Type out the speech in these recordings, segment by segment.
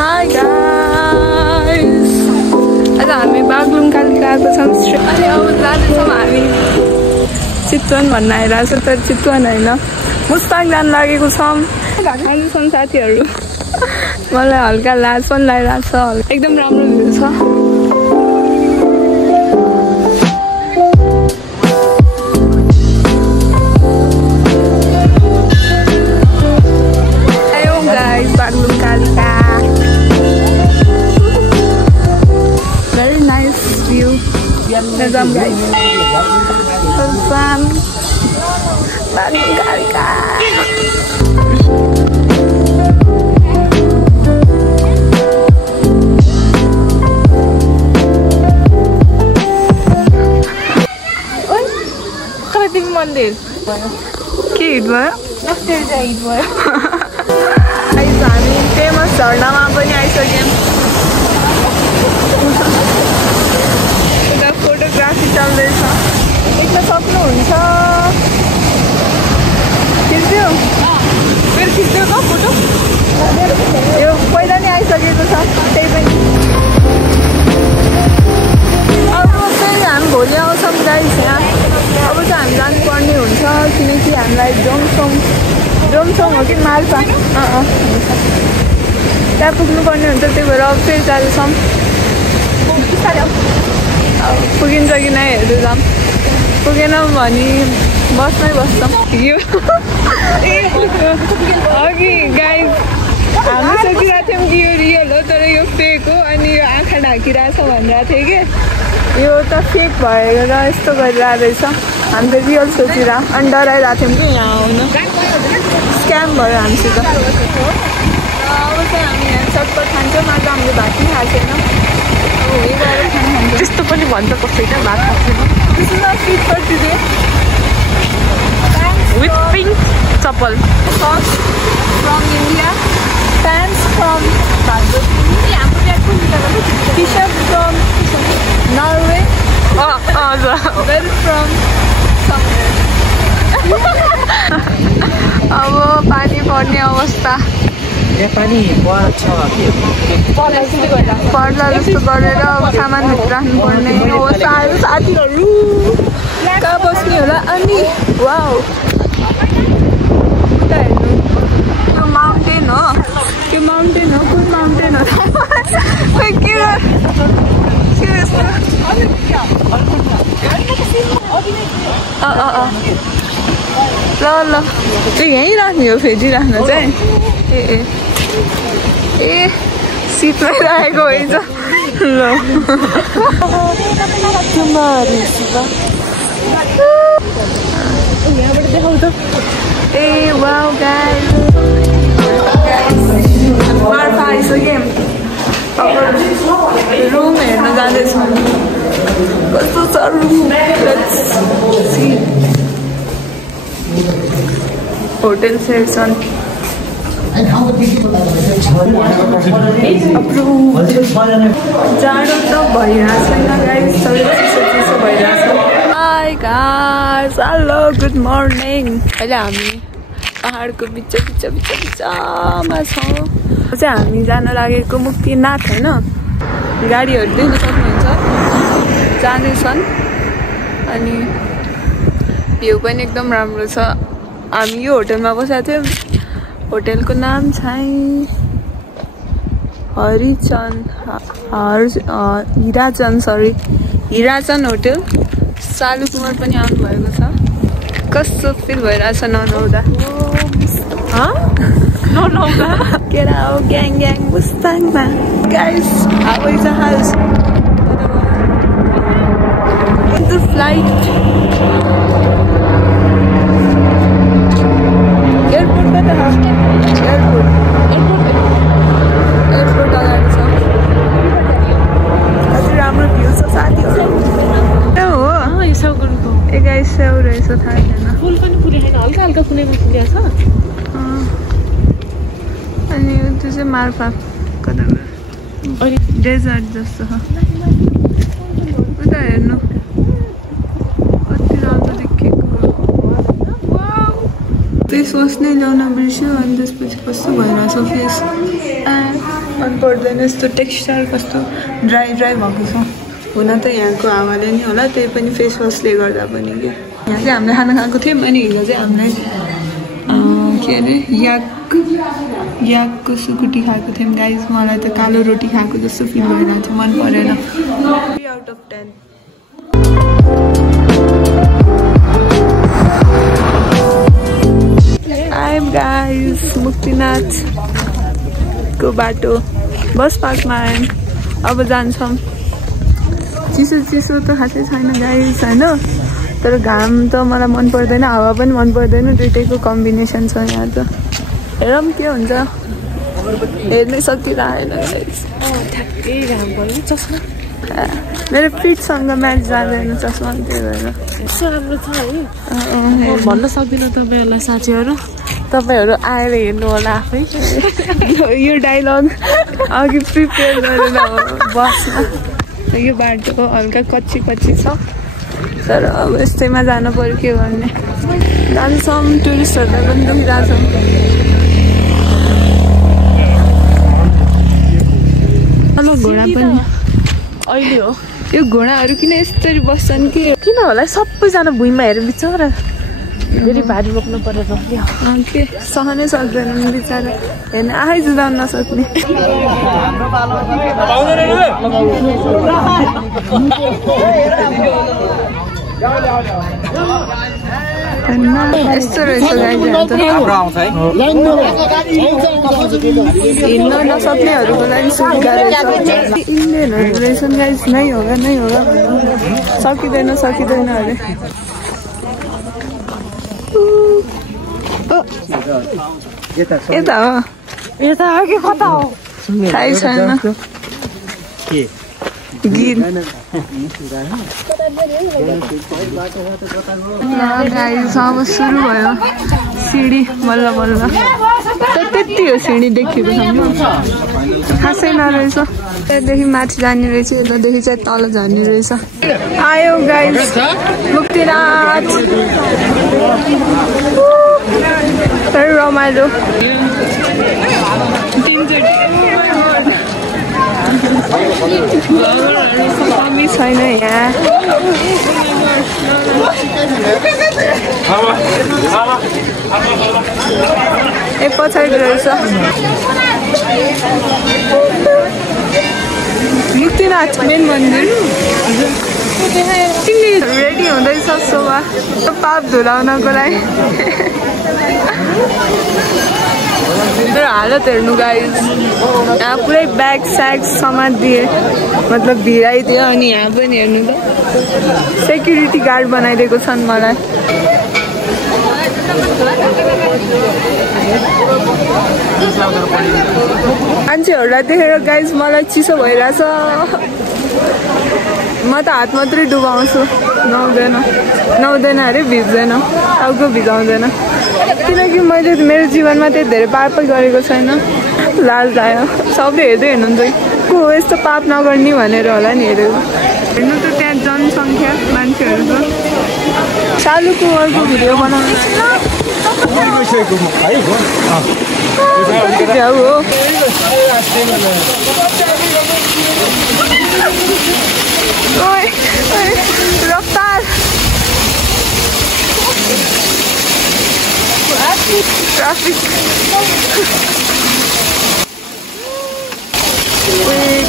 Hi guys! आज हामी बागलुङ कालिका आएको छौँ अनि अब जाँदैछौँ हामी चितवन भन्न आइरहेको छ तर चितवन होइन मुस्ताङ जान लागेको छौँ साथीहरू मलाई हल्का लाज पनि लागिरहेको छ एकदम राम्रो भ्यू छ Baglung Kalika very nice view Nazam guys Baglung Kalika oi kala tiमी मन्दिर के हिट भयो अस्तिर चाहिँ हिट भयो हामी फेमस झरनामा पनि आइसक्यौँ उता फोटोग्राफी चल्दैछ देख्न सक्नुहुन्छ खिच्यो फेरि खिच्यो त फोटो यो पहिला नै आइसकेको छ त्यही पनि अब फेरि हामी भोलि आउँछौँ गाइस यहाँ अब चाहिँ हामी जानुपर्ने हुन्छ किनकि हामीलाई जोमसोङ हो कि माल्पा त्यहाँ पुग्नुपर्ने हुन्छ त्यही भएर अब फेरि जाँदैछौँ पुगिन्छ कि नै हेर्दै जाऊँ पुगेन भने बसमै बस्छौँ यो अघि गाइस हामी सोचिरहेको थियौँ कि यो रियल हो तर यो फेक हो अनि यो आँखा ढाकिरहेछ भनिरहेको थिएँ कि यो त फेक भएर यस्तो गरिरहेको रहेछ हामी त रियल सोचिरहेको अनि डराइरहेको थियौँ कि यहाँ आउनु स्क्याम भयो हामीसित अब चाहिँ हामी यहाँ चटपट खान्छौँ आज हामीले भात पनि खाएको छैन अब यही गएर खाना खान्छौँ त्यस्तो पनि भन्छ कसैले भात खाएको छैन त्यसमा फिट फर्टिदे विथ पिङ्क चप्पल सस from India pants from T shirt from Norway belt from somewhere अब पानी पर्ने अवस्था पर्ला जस्तो गरेर अब सामान राख्नु पर्ने हो साथीहरू कहाँ बस्ने होला अनि वाउ उता हेर्नु त्यो माउन्टेन हो कुन माउन्टेन हो के ल त्यो यहीँ राख्ने हो फेरिराख्न चाहिँ ए सिटमै राखेको होइन ल यहाँबाट देखाउ त ए वाउ गाइस मार्फा आइसक्यौँ अब रुम हेर्न जाँदैछौँ कस्तो छ रुम होटल सेक्सन जाडो त भइरहेको छैन गाइस चिसो भइरहेछ high guys hello good morning अहिले हामी पहाडको बिचमा छौँ चाहिँ हामी जान लागेको मुक्तिनाथ होइन गाडीहरू देख्न सक्नुहुन्छ जाँदैछन् अनि भ्यू पनि एकदम राम्रो छ हामी यो होटलमा बसेको थियौँ होटलको नाम चाहिँ हिराचन होटल सालु कुमार पनि आउनुभएको छ कस्तो फिल भइरहेछ ननुहुँदा केरा हो ग्याङ मुस्ताङमा गाइस हावाई जहाज फ्लाइट एयरपोर्ट कता एयरपोर्ट अगाडि छ कति राम्रो भ्यू छ साथीहरू हो ए गाइस स्याउ रहेछ थाहा छैन फुल पनि फुलेको छैन हल्का कुनैमा फुलेको छ अनि त्यो चाहिँ मार्फा कता डेजर्ट जस्तो छ उता हेर्नु कति राम्रो देखेको फेस वास नै ल्याउन बिर्स्यो अनि त्यसपछि कस्तो भइरहेछ फेस मन पर्दैन यस्तो टेक्सचर कस्तो ड्राई भएको छ हुन त यहाँको हावाले नि होला त्यही पनि फेस वासले गर्दा पनि के यहाँ चाहिँ हामीले खाना खाएको थियौँ अनि हिजो चाहिँ हामीले के अरे याकको सुकुटी खाएको थियौँ गाइस मलाई त कालो रोटी खाएको जस्तो फिल भइरहेको छ मन परेन 3 आउट अफ 10 आइम गाइस मुक्तिनाथको बाटो बस पार्कमा आयौँ अब जान्छौँ चिसो त खासै छैन गाइस होइन तर घाम त मलाई मन पर्दैन हावा पनि मन पर्दैन दुइटैको कम्बिनेसन छ यहाँ त हेरौँ के हुन्छ हेर्नै सकिरहेन गाइस ठ्याक्कै घाम पर्यो चस्मा मेरो फिटसँग म्याच जाँदैन चस्मा त्यही भएर यस्तो राम्रो छ है भन्न सक्दिनँ तपाईँहरूलाई साथीहरू तपाईहरु आएर हेर्नु होला आफै यो डायलग अघि प्रिपेयर गरेर बस्न यो बाटो हल्का कच्ची छ तर अब यस्तैमा जानु पर्यो के गर्ने जान्छौँ टुरिस्टहरुलाई पनि दुखिरहेछौँ अब घोडा पनि अहिले हो यो घोडाहरु किन यस्तरी बस्छन् कि किन होला सबैजना भुइँमा हेरेर बिचरा धेरै भारी बोक्नु परेर के सहनै सक्दैनन् बिचरा हेर्न आफै जुदाउन नसक्ने यस्तो रहेछ हिँड्न नसक्नेहरूको लागि सुविधा रहेछ इन्डियनहरू रहेछन् गाइस नै होगा सकिँदैन अरे यता हो कि कता हो थाहै छैन गिर गाइस अब सुरु भयो सिडी बल्ल त्यति हो सिडी देखेको छैन खासै नरहेछ त्यहाँदेखि माथि जाने रहेछ यतादेखि चाहिँ तल झर्ने रहेछ आयो गाइस मुक्तिनाथ तर रमाइलो कमी छैन यहाँ ए पछाडि रहेछ मुक्तिनाथ मेन मन्दिर रेडी हुँदैछ शोभा पाप धुलाउनको लागि तर हालत हेर्नु गाइस यहाँ पुरै ब्याग स्याग समातिदिए मतलब भिराइदियो अनि यहाँ पनि हेर्नु त सेक्युरिटी गार्ड बनाइदिएको छन् मलाई मान्छेहरूलाई देखेर गाइस मलाई चिसो भइरहेछ म त हात मात्रै डुबाउँछु नुहाउँदैन अरे भिज्दैन टाउको भिजाउँदैन किनकि मैले मेरो जीवनमा त्यति धेरै पापै गरेको छैन लाज आयो सबले हेर्दै हेर्नुहुन्छ को हो यस्तो पाप नगर्ने भनेर होला नि हेरेको हेर्नु त त्यहाँ जनसङ्ख्या मान्छेहरूको सालुको अर्को भिडियो बनाउनु रफ्तार ट्राफिक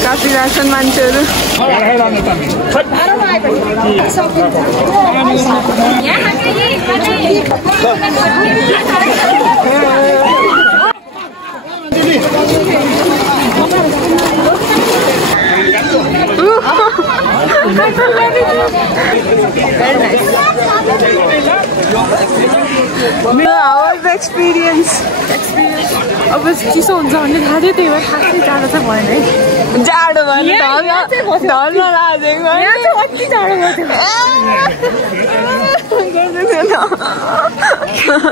काफी राशन मान्छेहरू एक्सपिरियन्स अब चिसो हुन्छ भन्ने थाहा थियो त्यही भएर खासै जाडो चाहिँ भएन है जाडो भयो ढल्न लागेको कति जाडो भयो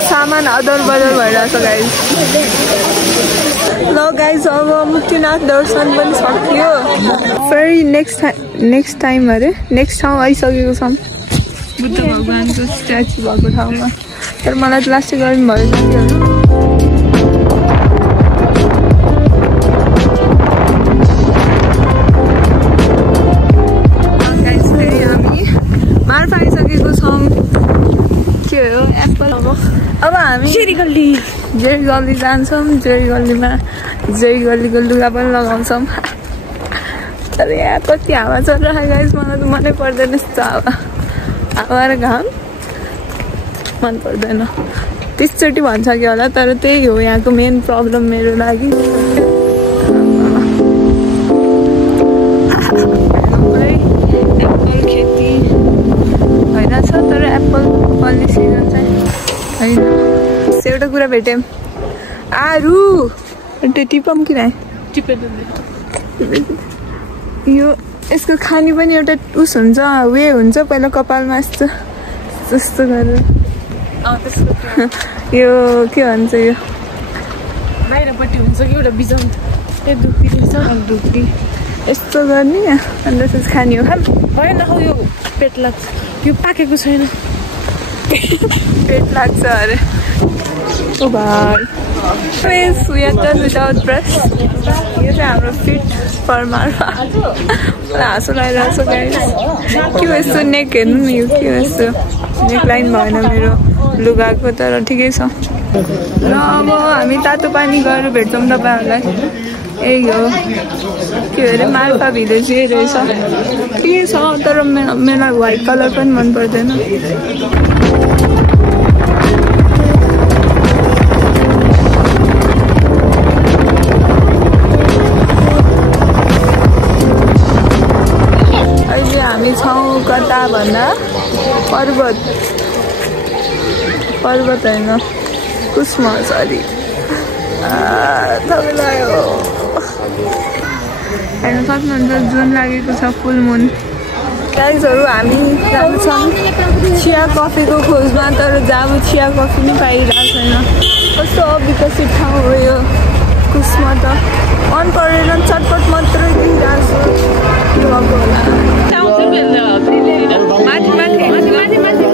सामान अदर बदल भइरहेछ गाइस ल गाइस अब मुक्तिनाथ दर्शन पनि सकियो फेरि नेक्स्ट टाइम अरे नेक्स्ट ठाउँ आइसकेको छौँ बुद्ध भगवानको स्ट्याचु भएको ठाउँमा तर मलाई प्लास्टिक गर्नु भयो साथीहरू जेरी गल्ली जान्छौँ, जेरी गल्लीमा जेरी गल्लीको लुगा पनि लगाउँछौँ। तर यहाँ कति हावा चलिरहेको गाइस, मलाई त मनै पर्दैन यस्तो हावा र घाम मन पर्दैन। 30 चोटि भन्छ कि होला, तर त्यही हो यहाँको मेन प्रब्लम मेरो लागि। एप्पल खेती भइरहेछ, तर एप्पल फल्ने सिजन चाहिँ होइन। एउटा कुरा भेट्यौँ, आरु त्यो टिपम किन यो यसको खानी पनि एउटा उस हुन्छ, वे हुन्छ पहिला कपालमा यस्तो जस्तो गरेर यो के भन्छ, यो बाहिरपट्टि हुन्छ कि एउटा बिजन त्यो दुख्ती रहेछ, दुख्ती यस्तो गर्ने अनि त्यसपछि खाने हो। होइन यो पेट लाग्छ, यो पाकेको छैन पेट लाग्छ अरे। ओ भाइ विदाउट ब्रस, यो चाहिँ हाम्रो फिट फर्मरमा हाँसो लगाइरहेको छ गाइस। के हो यस्तो नेक हेर्नु नि, यो के हो यस्तो नेक लाइन भएन मेरो लुगाको, तर ठिकै छ। र अब हामी तातो पानी गएर भेट्छौँ तपाईँहरूलाई। यही हो के अरे माल्पा भिलेज यही रहेछ, ठिकै छ, तर मलाई व्हाइट कलर पनि मन पर्दैन। अहिले हामी छौँ कता भन्दा पर्वत होइन कुसमा, सरी तपाईँलाई हेर्न सक्नुहुन्छ जुन लागेको छ फुल मुन। गाइजहरू हामी जान्छौँ चिया कफीको खोजमा, तर जाबु चिया कफी नै पाइरहेको छैन। कस्तो अविकसित ठाउँ हो यो कुसमा, त मन परेन, चटपट मात्रै देखिरहेको छु। के भएको होला, माथि माथि माथि माथि माथि